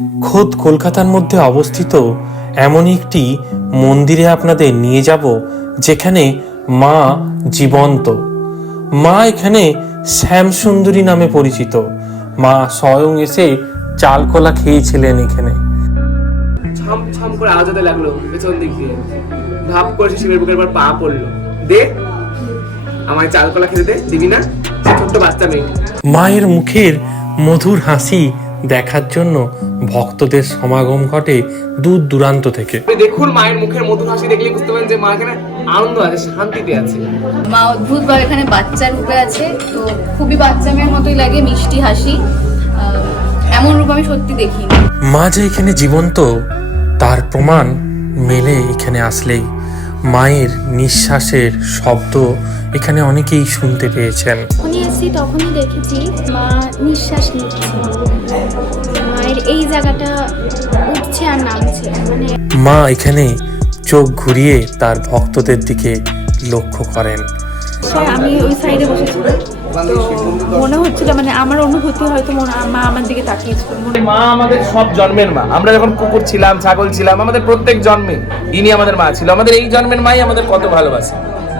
খোদ কলকাতার মধ্যে অবস্থিত এমন একটি মন্দিরে আপনাদের নিয়ে যাব যেখানে মা জীবন্ত। মা এখানে শ্যামসুন্দরী নামে পরিচিত। মা স্বয়ং এসে চালকলা খেয়েছিলেন এখানে। ছম ছম করে আওয়াজ হতে লাগল পেছন দিক দিয়ে। ভাব করেছে শিবের বুকের পা পড়ল। দে কলা খেতে দে দিবি না? ছোট্ট বাচ্চা মেয়ে। মায়ের মুখের মধুর হাসি দেখার জন্য ভক্তদের সমাগম ঘটে দূর দূরান্ত থেকে। দেখুন মায়ের মুখের মধুর হাসি দেখলে বুঝতে পারেন যে মা এখানে আনন্দ আছে শান্তিতে আছে। মা অদ্ভুত ভাবে এখানে বাচ্চা রূপে আছে তো খুবই বাচ্চা মেয়ের মতোই লাগে মিষ্টি হাসি। এমন রূপ আমি সত্যি দেখিনি। মা যে এখানে জীবন্ত তার প্রমাণ মেলে এখানে আসলেই। মায়ের নিঃশ্বাসের শব্দ এখানে অনেকেই শুনতে পেয়েছেন। যখনই এসেছি তখনই দেখেছি মা নিঃশ্বাস নিচ্ছে জায়গাটা উঠছে আর নামছে মানে মা এখানে চোখ ঘুরিয়ে তার ভক্তদের দিকে লক্ষ্য করেন। আমি ওই সাইডে বসেছিলাম। তো মনে হচ্ছিল মানে আমার অনুভূতি হয়তো মা আমার দিকে তাকিয়েছিল। মা আমাদের সব জন্মের মা। আমরা যখন কুকুর ছিলাম ছাগল ছিলাম আমাদের প্রত্যেক জন্মে ইনি আমাদের মা ছিল। আমাদের এই জন্মের মাই আমাদের কত ভালোবাসে।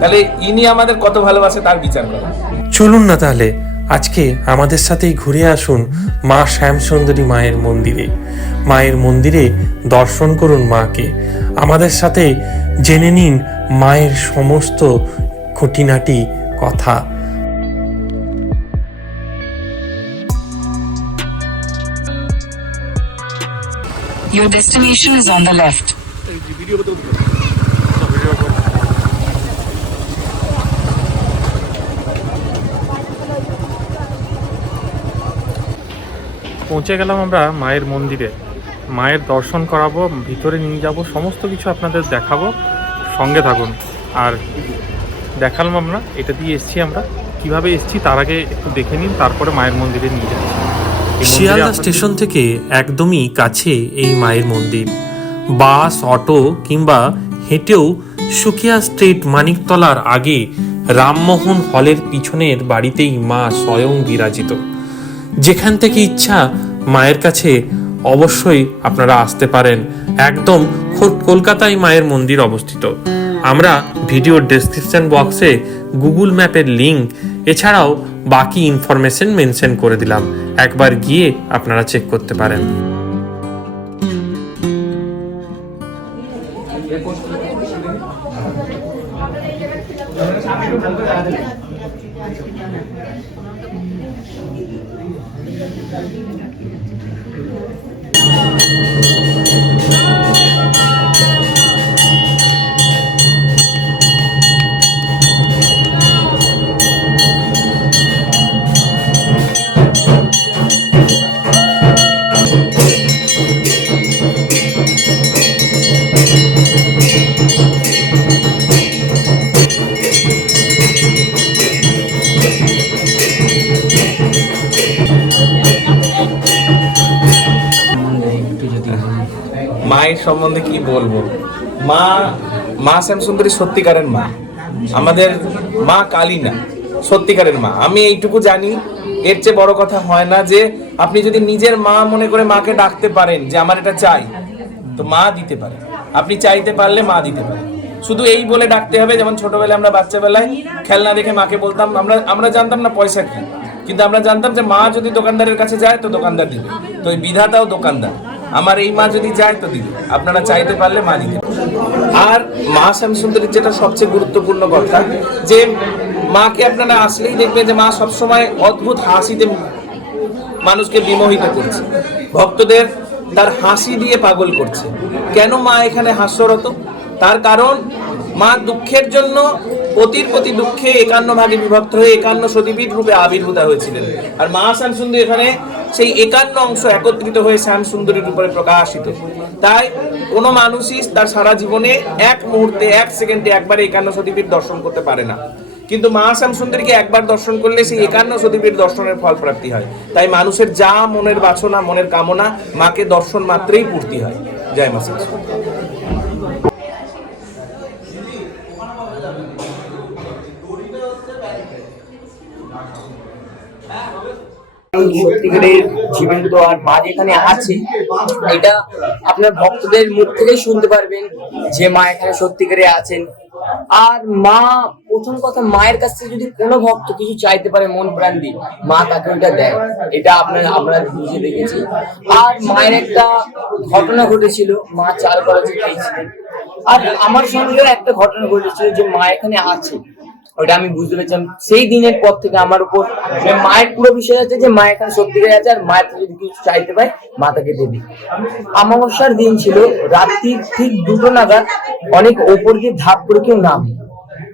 তাহলে ইনি আমাদের কত ভালোবাসে তার বিচার করো। চলুন না তাহলে আজকে আমাদের সাথেই ঘুরে আসুন মা শ্যামসুন্দরী মায়ের মন্দিরে। মায়ের মন্দিরে দর্শন করুন মাকে। আমাদের সাথে জেনে নিন মায়ের সমস্ত খুঁটিনাটি কথা। Your destination is on the left. পৌঁছে গেলাম আমরা মায়ের মন্দিরে। মায়ের দর্শন করাবো ভিতরে নিয়ে যাব সমস্ত কিছু আপনাদের দেখাবো। সঙ্গে থাকুন। আর দেখালাম আমরা এটা দিয়ে এসছি আমরা। কীভাবে এসছি তার আগে একটু দেখে নিন তারপরে মায়ের মন্দিরে নিয়ে যাচ্ছি শিয়ালদা স্টেশন থেকে একদমই কাছে এই মায়ের মন্দির। বাস অটো কিংবা হেঁটেও সুকিয়া স্ট্রিট মানিকতলার আগে রামমোহন হলের পিছনের বাড়িতেই মা স্বয়ং বিরাজিত। যেখান থেকে ইচ্ছা মায়ের কাছে অবশ্যই আপনারা আসতে পারেন। একদম কলকাতায় মায়ের মন্দির অবস্থিত। আমরা ভিডিও ডেসক্রিপশন বক্সে গুগল ম্যাপের লিঙ্ক এছাড়াও বাকি ইনফরমেশন মেনশন করে দিলাম। একবার গিয়ে আপনারা চেক করতে পারেন। মায়ের সম্বন্ধে কি বলব? মা মা শ্যামসুন্দরী সত্যিকারের মা। আমাদের মা কালী না, সত্যিকারের মা। আমি এইটুকু জানি, এর চেয়ে বড় কথা হয় না যে আপনি যদি নিজের মা মনে করে মাকে ডাকতে পারেন যে আমার এটা চাই, তো মা দিতে পারে। আপনি চাইতে পারলে মা দিতে পারে। শুধু এই বলে ডাকতে হবে, যেমন ছোটবেলায় আমরা বাচ্চাবেলায় খেলনা দেখে মাকে বলতাম, আমরা আমরা জানতাম না পয়সা কি। কিন্তু আমরা জানতাম যে মা যদি দোকানদারের কাছে যায়, তো দোকানদার দিবে। তো এই বিধাতাও দোকানদার। আমার এই মা যদি যায় তো দিবে। আপনারা চাইতে পারলে মা পারে। আর মা শ্যামসুন্দরীর যেটা সবচেয়ে গুরুত্বপূর্ণ কথা, যে মাকে আপনারা আসলেই দেখবেন যে মা সবসময় অদ্ভুত হাসিতে মানুষকে বিমোহিত করছে। ভক্তদের তার হাসি দিয়ে পাগল করছে। কেন মা এখানে হাস্যরত? তার কারণ, মা দুঃখের জন্য পতির প্রতি দুঃখে একান্ন ভাগে বিভক্ত হয়ে একান্ন সতীপীঠ রূপে আবির্ভূতা হয়েছিলেন। আর মা শ্যামসুন্দরী এখানে সেই একান্ন অংশ একত্রিত হয়ে শ্যাম সুন্দরীর উপরে প্রকাশিত। তাই কোনো মানুষই তার সারা জীবনে এক মুহূর্তে, এক সেকেন্ডে একবারে একান্ন সতীপীঠ দর্শন করতে পারে না। কিন্তু মা শ্যাম সুন্দরীকে একবার দর্শন করলে সেই একান্ন সতীপীঠ দর্শনের ফল প্রাপ্তি হয়। তাই মানুষের যা মনের বাসনা, মনের কামনা, মাকে দর্শন মাত্রেই পূর্তি হয়। জয় মা সত্যিকারের জীবন্ত আর মা যেখানে আছে, এটা আপনার ভক্তদের মুখ শুনতে পারবেন যে মা এখানে সত্যিকারে আছেন। আর মা, প্রথম কথা, মায়ের যদি কোনো ভক্ত কিছু চাইতে পারে মন প্রাণ দিয়ে, মা তাকে ওইটা দেয়। এটা আপনার, আমরা বুঝে দেখেছি। আর মায়ের একটা ঘটনা ঘটেছিল, মা করা খেয়েছিলেন আর আমার সঙ্গেও একটা ঘটনা ঘটেছিল যে মা এখানে আছে। ওটা আমি বুঝতে পেরেছিলাম সেই দিনের পর থেকে আমার উপর মায়ের পুরো বিষয় আছে, যে মা এখানে সত্যিকারে আছে, আর মায়ের থেকে যদি কিছু চাইতে পায়, মা তাকে দেবে। অমাবস্যার দিন ছিল রাত্রির ঠিক দুটো নাগাদ অনেক ওপর দিয়ে ধাপ করে কেউ নামে।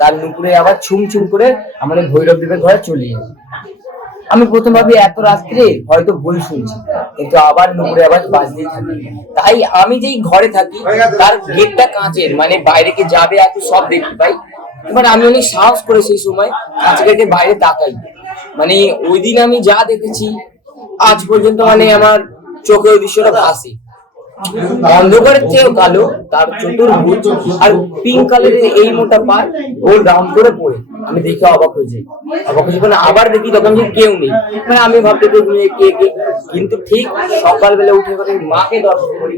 তার নুপুরে আবার ছুম ছুম করে আমাদের ভৈরব দেবের ঘরে চলে যায় আমি প্রথম ভাবি, এত রাত্রে? হয়তো ভুল শুনছি। কিন্তু আবার নুপুরে আবার বাজতেই থাকি। তাই আমি যেই ঘরে থাকি, তার গেটটা কাঁচের মানে বাইরে কে যাবে আর সব দেখতে পাই। এবার আমি অনেক সাহস করে সেই সময় আজকে বাইরে তাকাই। মানে ওই দিন আমি যা দেখেছি আজ পর্যন্ত মানে আমার চোখে ওই দৃশ্যটা ভাসে অন্ধকারের চেয়েও কালো তার চতুর্ভুজ আর পিঙ্ক কালারের এই মোটা পার গোল রাউন্ড করে পড়ে। আমি দেখে অবাক হয়ে যাই। অবাক হয়ে যাই, মানে আবার দেখি তখন যে কেউ নেই। মানে আমি ভাবতে পারি কে কে। কিন্তু ঠিক সকালবেলা উঠে করে মাকে দর্শন করি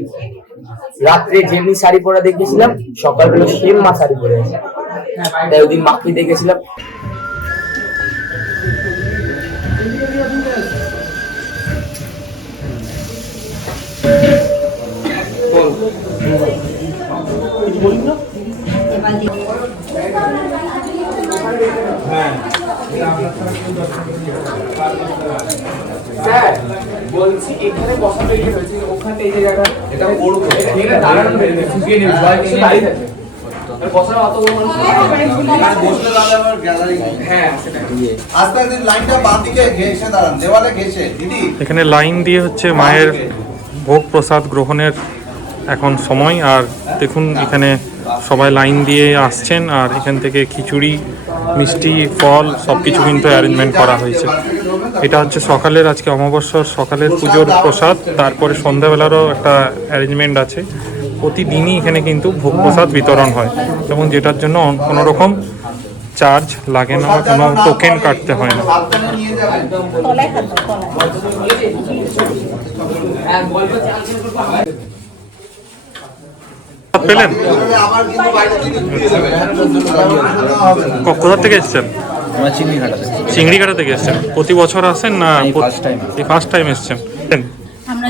রাত্রে যেমনি শাড়ি পরা দেখেছিলাম সকালবেলা সেম মা শাড়ি পরে আছে। তাই ওই দিন মাকে দেখেছিলাম স্যার বলছি এখানে বসাতে গিয়ে হয়েছে ওখানে এই জায়গাটা এটা বড় করে দাঁড়ানো হয়ে শুকিয়ে নেবে সবাই দাঁড়িয়ে থাকে আর বসার অত বড় মানুষ হ্যাঁ সেটাই। আস্তে আস্তে লাইনটা বাঁ দিকে ঘেসে দাঁড়ান দেওয়ালে ঘেসে দিদি এখানে লাইন দিয়ে হচ্ছে মায়ের ভোগ প্রসাদ গ্রহণের এখন সময় আর দেখুন এখানে সবাই লাইন দিয়ে আসছেন আর এখান থেকে খিচুড়ি মিষ্টি ফল সব কিছু কিন্তু অ্যারেঞ্জমেন্ট করা হয়েছে। এটা হচ্ছে সকালের আজকে অমাবস্যার সকালের পুজোর প্রসাদ তারপরে সন্ধ্যাবেলারও একটা অ্যারেঞ্জমেন্ট আছে। প্রতিদিনই এখানে কিন্তু ভোগ প্রসাদ বিতরণ হয়। এবং যেটার জন্য কোনো রকম চার্জ লাগে না কোনো টোকেন কাটতে হয় না। পেলেন? কোথা থেকে এসছেন? চিংড়িঘাটা থেকে এসছেন। প্রতি বছর আসেন না? এই ফার্স্ট টাইম এসছেন।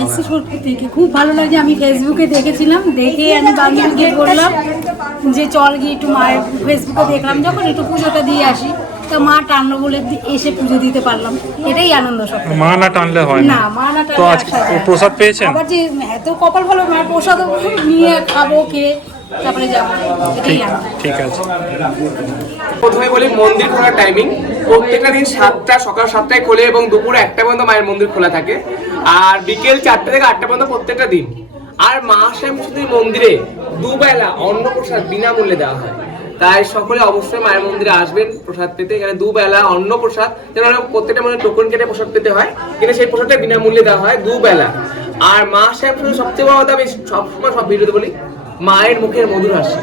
এসেছি সোদপুর থেকে। খুব ভালো লাগে আমি ফেসবুকে দেখেছিলাম দেখে আমি বান্ধবীকে বললাম যে চল গিয়ে একটু মায়ের ফেসবুকে দেখলাম। যখন একটু পুজোটা দিয়ে আসি তো মা টানলো বলে এসে পুজো দিতে পারলাম। এটাই আনন্দ সব মা না টানলে হয় না। মা না টানলে। প্রসাদ পেয়েছেন? আবার যে এত কপাল ভালো মায়ের প্রসাদ নিয়ে খাব খেয়ে তারপরে যাব। এটাই ঠিক আছে। প্রথমে বলি মন্দির খোলার টাইমিং প্রত্যেকটা দিন সাতটা সকাল সাতটায় খোলে এবং দুপুর একটা পর্যন্ত মায়ের মন্দির খোলা থাকে। আর বিকেল চারটে থেকে আটটা পর্যন্ত প্রত্যেকটা দিন। আর মা শ্যামসুন্দরী মন্দিরে দুবেলা অন্নপ্রসাদ বিনামূল্যে দেওয়া হয়। তাই সকলে অবশ্যই মায়ের মন্দিরে আসবেন, প্রসাদ পেতে। এখানে দুবেলা অন্নপ্রসাদ, যেন প্রত্যেকটা মানে টোকন কেটে প্রসাদ পেতে হয়। কিন্তু সেই প্রসাদটা বিনামূল্যে দেওয়া হয় দুবেলা। আর মা শ্যামসুন্দরী সবচেয়ে বড় কথা আমি সবসময় সব ভিডিওতে বলি, মায়ের মুখের মধুর হাসি।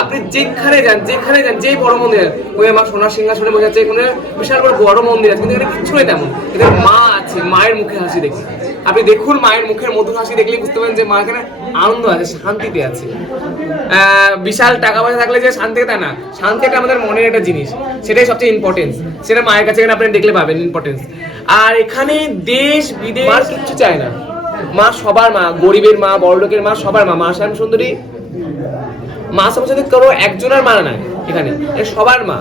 আপনি যেখানে যান যেখানে যান যেই বড় মন্দির ওই আমার সোনার সিংহাসনে বসে আছে কোনো বিশাল বড় বড় মন্দির আছে কিন্তু এখানে কিচ্ছু নেই তেমন। এখানে মা আছে মায়ের মুখে হাসি দেখি। আপনি দেখুন মায়ের মুখের মধুর হাসি দেখলে বুঝতে পারেন যে মা এখানে আনন্দ আছে শান্তিতে আছে। বিশাল টাকা পয়সা থাকলে যে শান্তি তা না। শান্তি একটা আমাদের মনের একটা জিনিস সেটাই সবচেয়ে ইম্পর্টেন্স সেটা মায়ের কাছে এখানে আপনি দেখলে পাবেন ইম্পর্টেন্স আর এখানে দেশ বিদেশ কিচ্ছু চায় না। মা সবার মা গরিবের মা বড়লোকের মা সবার মা। মা শ্যাম সুন্দরী মা সরস্বতী কারও একজনের মা নয় এখানে। সবার মা।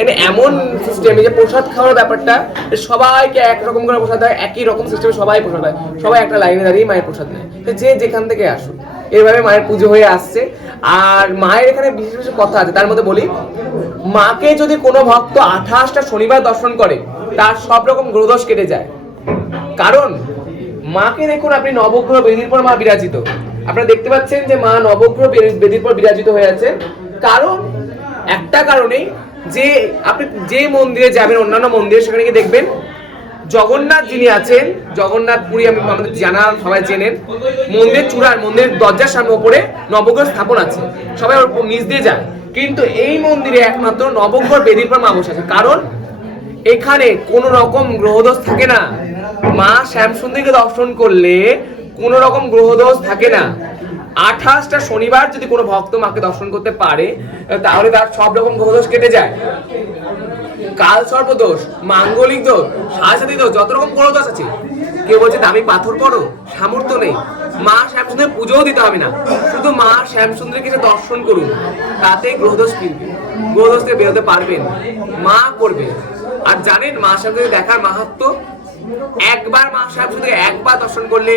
এখানে এমন সিস্টেম যে প্রসাদ খাওয়ার ব্যাপারটা সবাইকে একরকম করে প্রসাদ দেয়, একই রকম সিস্টেমে সবাই প্রসাদ দেয়। সবাই একটা লাইনে দাঁড়িয়ে মায়ের প্রসাদ নেয়। যে যেখান থেকে আসুক, এভাবে মায়ের পুজো হয়ে আসছে। আর মায়ের এখানে বিশেষ বিশেষ কথা আছে, তার মধ্যে বলি, মাকে যদি কোনো ভক্ত আঠাশটা শনিবার দর্শন করে, তার সব রকম গ্রহদোষ কেটে যায়। কারণ, মাকে দেখুন আপনি নবগ্রহ বেদির পর মা বিরাজিত। আপনারা দেখতে পাচ্ছেন যে মা নবগ্রহ বেদির পর বিরাজিত হয়ে আছে। কারণ, একটা কারণেই যে আপনি যে মন্দিরে যাবেন, অন্যান্য মন্দিরে, সেখানে গিয়ে দেখবেন জগন্নাথ যিনি আছেন, জগন্নাথ পুরী আমি আমাদের জানা সবাই চেনেন মন্দির চূড়ার মন্দির দরজার সামনে ওপরে নবগ্রহ স্থাপন আছে। সবাই ওর নিচ দিয়ে যায়। কিন্তু এই মন্দিরে একমাত্র নবগ্রহ বেদির পর মা বসে আছে। কারণ, এখানে কোনো রকম গ্রহদোষ থাকে না। মা শ্যামসুন্দরীকে দর্শন করলে কোনো রকম গ্রহদোষ থাকে না। আঠাশটা শনিবার যদি কোনো ভক্ত মাকে দর্শন করতে পারে, তাহলে তার সব রকম গ্রহদোষ কেটে যায়। কাল সর্বদোষ, মাঙ্গলিক দোষ সাহায্যাদি দোষ, যত রকম কোনো দোষ আছে। কেউ বলছে, দামি পাথর পড়ো সামর্থ্য নেই। মা শ্যামসুন্দরের পুজোও দিতে হবে না। শুধু মা শ্যামসুন্দরীকে এসে দর্শন করুন, তাতে গ্রহদোষ কিনবে গ্রহদোষ বেরোতে পারবেন। মা করবে। আর জানেন, মা শ্যামসুন্দরী দেখার মাহাত্ম একবার মা শ্যামসুন্দরী একবার দর্শন করলে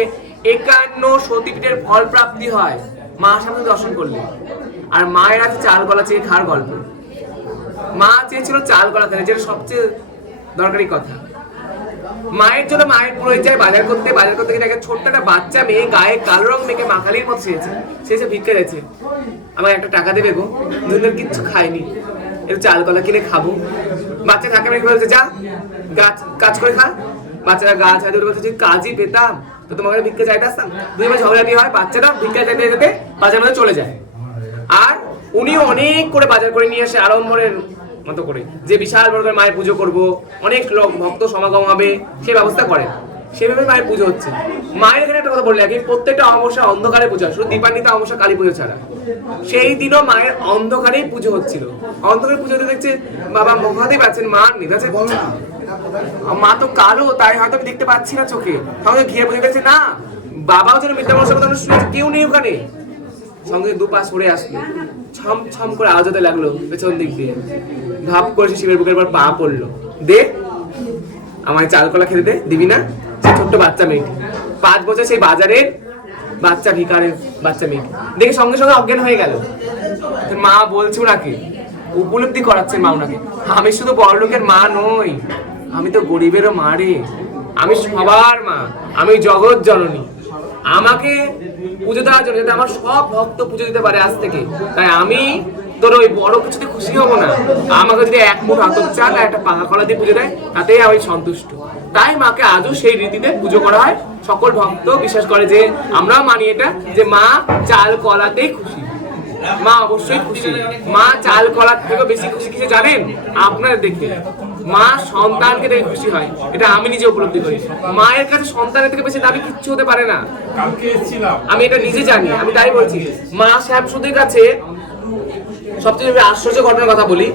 একান্ন সতীপীঠের ফল প্রাপ্তি হয়। মা সামনে দর্শন করলে আর মায়ের আছে চাল গলা চেয়ে খাওয়ার গল্প। মা চেয়েছিল চাল গলা থাকে যেটা সবচেয়ে দরকারি কথা। মায়ের জন্য মায়ের পুরোহিত যায় বাজার করতে বাজার করতে গিয়ে দেখে ছোট্ট একটা বাচ্চা মেয়ে গায়ে কালো রং মেখে মাখালির মতো সেরেছে সে এসে ভিক্ষা দিয়েছে। আমার একটা টাকা দেবে গো দুদিন কিচ্ছু খাইনি। একটু চাল কলা কিনে খাব। বাচ্চা থাকে বলছে, যা, গাছ, কাজ করে খা। বাচ্চারা গাছ হাতে বলছে কাজই পেতাম। তো তোমার কাছে ভিক্ষা চাইতে আসতাম? দুই হয়? বাচ্চাটা ভিক্ষা চাইতে যেতে বাজার মধ্যে চলে যায়। আর উনি অনেক করে বাজার করে নিয়ে আসে আড়ম্বরের মতো করে। যে বিশাল বড় করে মায়ের পুজো করব, অনেক লোক ভক্ত সমাগম হবে সেই ব্যবস্থা করেন সেভাবে মায়ের পুজো হচ্ছে। মায়ের এখানে একটা কথা বললে আগে প্রত্যেকটা অমাবস্যা অন্ধকারে পুজো শুধু দীপান্বিতা অমাবস্যা কালী পুজো ছাড়া। সেই দিনও মায়ের অন্ধকারেই পুজো হচ্ছিল। অন্ধকারে পুজোতে দেখছে বাবা মহাদেব আছেন, মা নেই। আছে মা তো কালো, তাই হয়তো আমি দেখতে পাচ্ছি না চোখে। তাহলে ঘিরে বুঝে গেছে, না, বাবাও যেন মিথ্যা মনসার কথা শুনেছে, কেউ নেই ওখানে। সঙ্গে দু পা সরে আসলো। ছম ছম করে আওয়াজ হতে লাগল পেছন দিক দিয়ে। ভাব করেছে শিবের বুকের পর পা পড়ল। দে, আমায় চাল কলা খেতে দে, দিবি না? সে ছোট্ট বাচ্চা মেয়েটি। পাঁচ বছর সেই বাজারের বাচ্চা ভিকারের বাচ্চা মেয়েটি। দেখে সঙ্গে সঙ্গে অজ্ঞান হয়ে গেল। মা বলছে ওনাকে, উপলব্ধি করাচ্ছেন মা ওনাকে। আমি শুধু বড়লোকের মা নই আমি তো গরিবেরও মা রে। আমি সবার মা, আমি জগৎ জননী। আমাকে পুজো দেওয়ার জন্য, যাতে আমার সব ভক্ত পুজো দিতে পারে আজ থেকে। তাই আমি তোর ওই বড় কিছুতে খুশি হব না। আমাকে যদি এক মুঠ আতর চাল আর একটা পাকা কলা দিয়ে পুজো দেয়, তাতেই আমি সন্তুষ্ট। তাই মাকে আজও সেই রীতিতে পুজো করা হয়। সকল ভক্ত বিশ্বাস করে যে, আমরাও মানি এটা, যে মা চাল কলাতেই খুশি। মা অবশ্যই খুশি। মা চাল কলার থেকে বেশি খুশি কিছু জানেন? আপনারা দেখে। মা সন্তানকে দেখে খুশি হয়। এটা আমি নিজে উপলব্ধি করি। মায়ের কাছে সন্তানের থেকে বেশি দাবি কিচ্ছু হতে পারে না। আমি এটা নিজে জানি আমি তাই বলছি। মা শ্যামসুদের কাছে সবচেয়ে আশ্চর্য ঘটনার কথা বলি।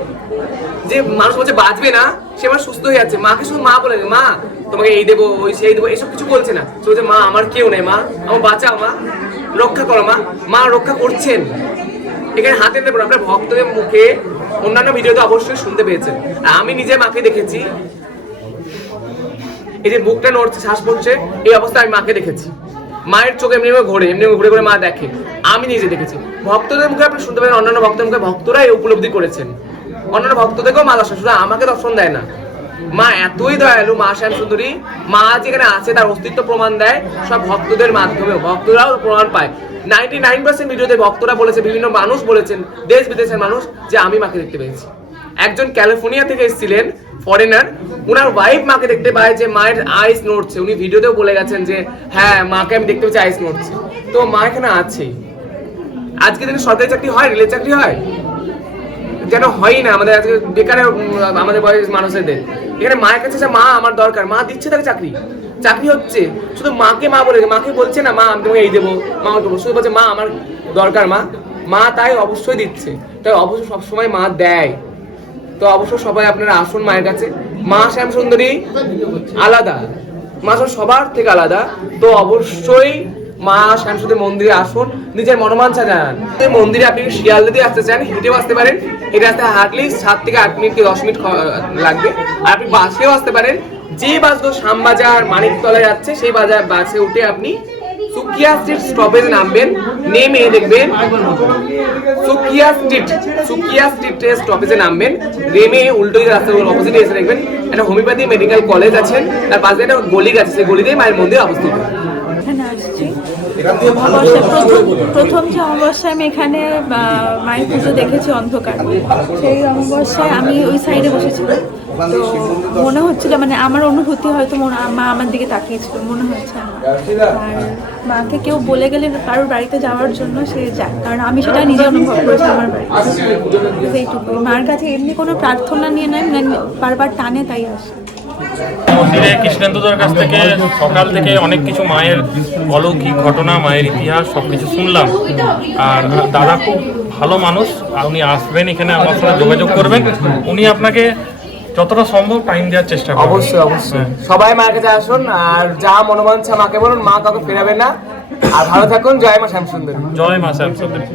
যে মানুষ বলছে বাঁচবে না? সে আমার সুস্থ হয়ে যাচ্ছে। মাকে শুধু মা বলে মা তোমাকে এই দেবো ওই সেই দেবো এসব কিছু বলছে না। সে বলছে মা আমার কেউ নেই মা আমার বাঁচাও মা রক্ষা করো মা মা রক্ষা করছেন। এখানে হাতে দেবো আপনার ভক্তদের মুখে অন্যান্য ভিডিওতে অবশ্যই শুনতে পেয়েছেন। আমি নিজে মাকে দেখেছি। এই যে বুকটা নড়ছে, শ্বাস পড়ছে, এই অবস্থায় আমি মাকে দেখেছি। মায়ের চোখে এমনি ঘোরে, এমনি ঘুরে ঘুরে মা দেখে। আমি নিজে দেখেছি। ভক্তদের মুখে আপনি শুনতে পারেন, অন্যান্য ভক্তের মুখে ভক্তরা এই উপলব্ধি করেছেন। অন্যান্য ভক্তদেরকেও মা দর্শন, শুধু আমাকে দর্শন দেয় না। মা এতই দয়ালু, মা শ্যাম সুন্দরী। মা যেখানে আছে, তার অস্তিত্ব প্রমাণ দেয়। সব ভক্তদের মাধ্যমে ভক্তরাও প্রমাণ পায়। নাইনটি নাইন পার্সেন্ট ভিডিওতে ভক্তরা বলেছে, বিভিন্ন মানুষ বলেছেন, দেশ বিদেশের মানুষ, যে আমি মাকে দেখতে পেয়েছি। একজন ক্যালিফোর্নিয়া থেকে এসেছিলেন ফরেনার ওনার ওয়াইফ মাকে দেখতে পায় যে মায়ের আইস নড়ছে। উনি ভিডিওতেও বলে গেছেন যে হ্যাঁ মাকে আমি দেখতে পাচ্ছি আইস নড়ছে। তো মা এখানে আছেই আজকে দিনে সরকারি চাকরি হয়, রেলের চাকরি হয়? যেন হয়ই না? আমাদের আজকে বেকার আমাদের বয়স মানুষদের। এখানে মায়ের কাছে মা, আমার দরকার। মা দিচ্ছে তাকে চাকরি। চাকরি হচ্ছে। শুধু মাকে মা বলে মাকে বলছে না, মা, আমি তোমাকে এই দেবো, মা দেবো। শুধু বলছে, মা, আমার দরকার, মা। মা তাই অবশ্যই দিচ্ছে। তাই অবশ্যই সবসময় মা দেয়। তো অবশ্যই সবাই আপনারা আসুন মায়ের কাছে। মা শ্যাম সুন্দরী আলাদা। মা সব সবার থেকে আলাদা। তো অবশ্যই মা শ্যামসুন্দরী মন্দিরে আসুন। নিজের মনোমাঞ্ছা জানান। মন্দিরে আপনি শিয়ালদা দিয়ে আসতে চান, হেঁটেও আসতে পারেন। হেঁটে আসতে হার্ডলি সাত থেকে আট মিনিট কি দশ মিনিট লাগবে। আর আপনি বাসেও আসতে পারেন। যে বাসগুলো শ্যামবাজার মানিকতলায় যাচ্ছে সেই বাজার বাসে উঠে আপনি সুকিয়া স্ট্রিট স্টপেজে নামবেন নেমে দেখবেন সুকিয়া স্ট্রিট সুকিয়া স্ট্রিট স্টপেজে নামবেন নেমে উল্টো দিকে রাস্তা অপোজিটে এসে দেখবেন একটা হোমিওপ্যাথি মেডিকেল কলেজ আছে তার পাশে একটা গলি আছে সেই গলিতেই মায়ের মন্দির অবস্থিত। অমাবস্যা প্রথম প্রথম যে অমাবস্যায় আমি এখানে মায়ের পুজো দেখেছি অন্ধকার। সেই অমাবস্যায় আমি ওই সাইডে বসেছিলাম। তো মনে হচ্ছিল মানে আমার অনুভূতি হয়তো মনে- মা আমার দিকে তাকিয়েছিল মনে হচ্ছে আমার। আর মাকে কেউ বলে গেলে কারোর বাড়িতে যাওয়ার জন্য সে যায় কারণ আমি সেটা নিজে অনুভব করেছি আমার বাড়িতে। সেইটুকু। মার কাছে এমনি কোনো প্রার্থনা নিয়ে নেয় মানে বারবার টানে তাই আসে। মন্দিরে কৃষ্ণেন্দুদার কাছ থেকে সকাল থেকে অনেক কিছু মায়ের অলৌকিক ঘটনা মায়ের ইতিহাস সব কিছু শুনলাম। আর দাদা খুব ভালো মানুষ আর উনি আসবেন এখানে আমার সাথে যোগাযোগ করবেন। উনি আপনাকে যতটা সম্ভব টাইম দেওয়ার চেষ্টা করব অবশ্যই অবশ্যই। সবাই মার কাছে আসুন আর যা মনোবাঞ্ছা মাকে বলুন মা কাউকে ফেরাবে না। আর ভালো থাকুন জয় মা শ্যামসুন্দর। জয় মা শ্যামসুন্দরী।